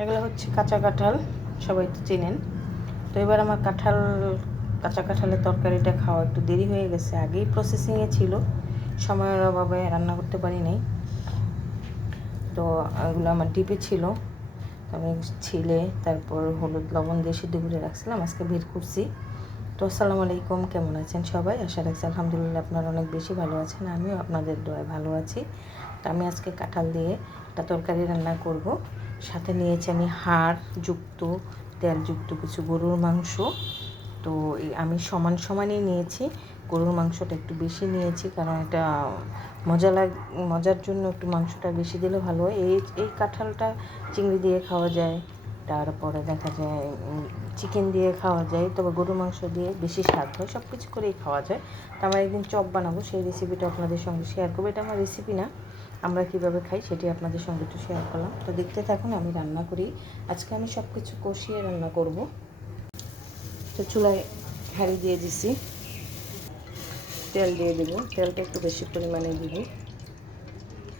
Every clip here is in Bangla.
এগুলো হচ্ছে কাঁচা কাঁঠাল, সবাই তো চেনেন। তো এবার আমার কাঁচা কাঁঠালের তরকারিটা খাওয়া একটু দেরি হয়ে গেছে, আগেই প্রসেসিংয়ে ছিল, সময়ের অভাবে রান্না করতে পারি নাই। তো এগুলো আমার ডিপে ছিল, আমি ছিলে তারপর হলুদ লবণ দিয়ে সিদ্ধ করে রাখছিলাম, আজকে বের করছি। তো আসসালামু আলাইকুম, কেমন আছেন সবাই? আশা রাখছি আলহামদুলিল্লাহ আপনারা অনেক বেশি ভালো আছেন, আমিও আপনাদের দোয়ায় ভালো আছি। তো আমি আজকে কাঁঠাল দিয়ে একটা তরকারি রান্না করব। সাথে নিয়েছি আমি হাড়যুক্ত তেলযুক্ত কিছু গরুর মাংস। তো আমি সমানই নিয়েছি, গরুর মাংসটা একটু বেশি নিয়েছি, কারণ এটা মজার জন্য একটু মাংসটা বেশি দিলে ভালো হয়। এই কাঁঠালটা চিংড়ি দিয়ে খাওয়া যায়, তারপরে দেখা যায় চিকেন দিয়ে খাওয়া যায়, তবে গরুর মাংস দিয়ে বেশি স্বাদ হয়, সব কিছু করেই খাওয়া যায়। তো আমার একদিন চপ বানাবো, সেই রেসিপিটা আপনাদের সঙ্গে শেয়ার করবো। এটা আমার রেসিপি না, আমরা কীভাবে খাই সেটি আপনাদের সঙ্গে একটু শেয়ার করলাম। তো দেখতে থাকুন, আমি রান্না করি। আজকে আমি সব কিছু কষিয়ে রান্না করব। তো চুলায় হাঁড়ি দিয়ে দিছি, তেল দিয়ে দিব, তেলটা একটু বেশি পরিমাণে দিব।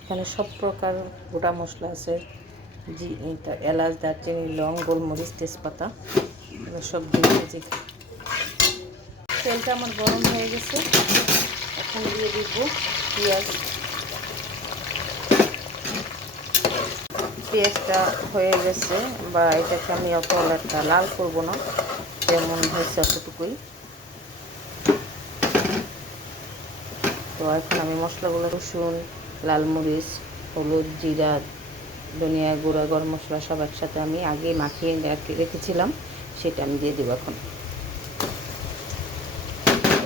এখানে সব প্রকার গোটা মশলা আছে, এলাচ, দারচিনি, লং, গোলমরিচ, তেজপাতা, এগুলো সব দিয়ে দিয়েছি। তেলটা আমার গরম হয়ে গেছে, এখন দিয়ে দিব পেঁয়াজটা হয়ে গেছে, বা এটাকে আমি অত একটা লাল করবো না, যেমন হয়েছে অতটুকুই। তো এখন আমি মশলাগুলো রসুন, লাল মরিচ, হলুদ, জিরা, ধনিয়া গুঁড়া, গরম মশলা সব একসাথে আমি আগে মাখিয়ে রেখেছিলাম, সেটা আমি দিয়ে দেবো এখন।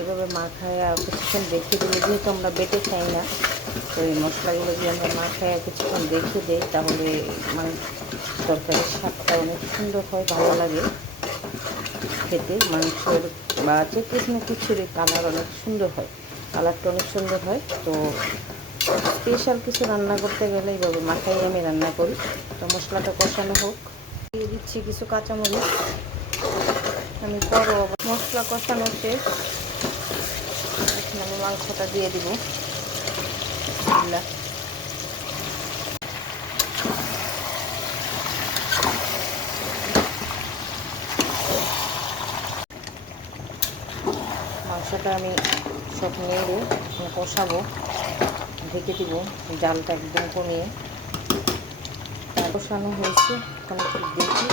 এভাবে মাখায় কিছুক্ষণ রেখে দিলে, যেহেতু আমরা বেটে খাই না, তো এই মশলাগুলো যদি আমরা মাখায় কিছুক্ষণ রেখে দিই, তাহলে মানে তরকারির স্বাদটা অনেক সুন্দর হয়, ভালো লাগে খেতে। মাংসের বা চিকেন খিচুড়ির কালার অনেক সুন্দর হয়, কালারটা অনেক সুন্দর হয়। তো স্পেশাল কিছু রান্না করতে গেলে এইভাবে মাখাই আমি রান্না করি। তো মশলাটা কষানো হোক, দিয়ে দিচ্ছি কিছু কাঁচামরিচ। আমি করো মশলা কষানো শেষ, এখন আমি মাংসটা দিয়ে দিব। মাংসটা আমি সব নেড়ে কষাবো, ঢেকে দিব, জালটা একদম কমিয়ে। কষানো হয়েছে, এখন একটু দেখি,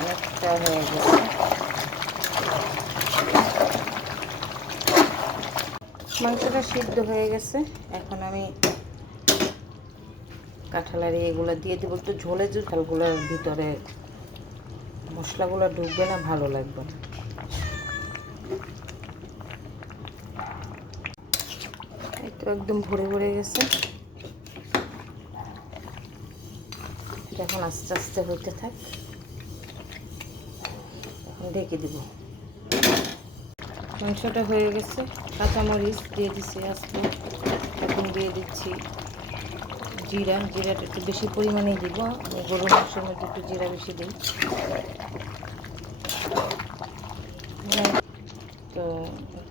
অনেকটা হয়ে গেছে। মাংসটা সিদ্ধ হয়ে গেছে, এখন আমি কাঁঠালের এগুলো দিয়ে দেবো। একটু ঝোলে কাঁঠালগুলোর ভিতরে মশলাগুলো ঢুকবে না, ভালো লাগবে না। এই তো একদম ভরে ভরে গেছে, এখন আস্তে আস্তে হইতে থাক, এখন ঢেকে দিব। মাংসটা হয়ে গেছে, কাঁচামরিচ দিয়ে দিচ্ছি আস্তে, এখন দিয়ে দিচ্ছি জিরাটা একটু বেশি পরিমাণেই দিব, আমি গরুর মাংসের মধ্যে একটু জিরা বেশি দিই। তো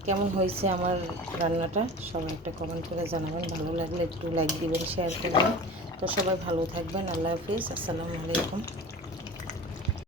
কেমন হয়েছে আমার রান্নাটা সবাই একটা কমেন্ট করে জানাবেন, ভালো লাগলে একটু লাইক দিবেন, শেয়ার করবেন। তো সবাই ভালো থাকবেন, আল্লাহ হাফিজ, আসসালামু আলাইকুম।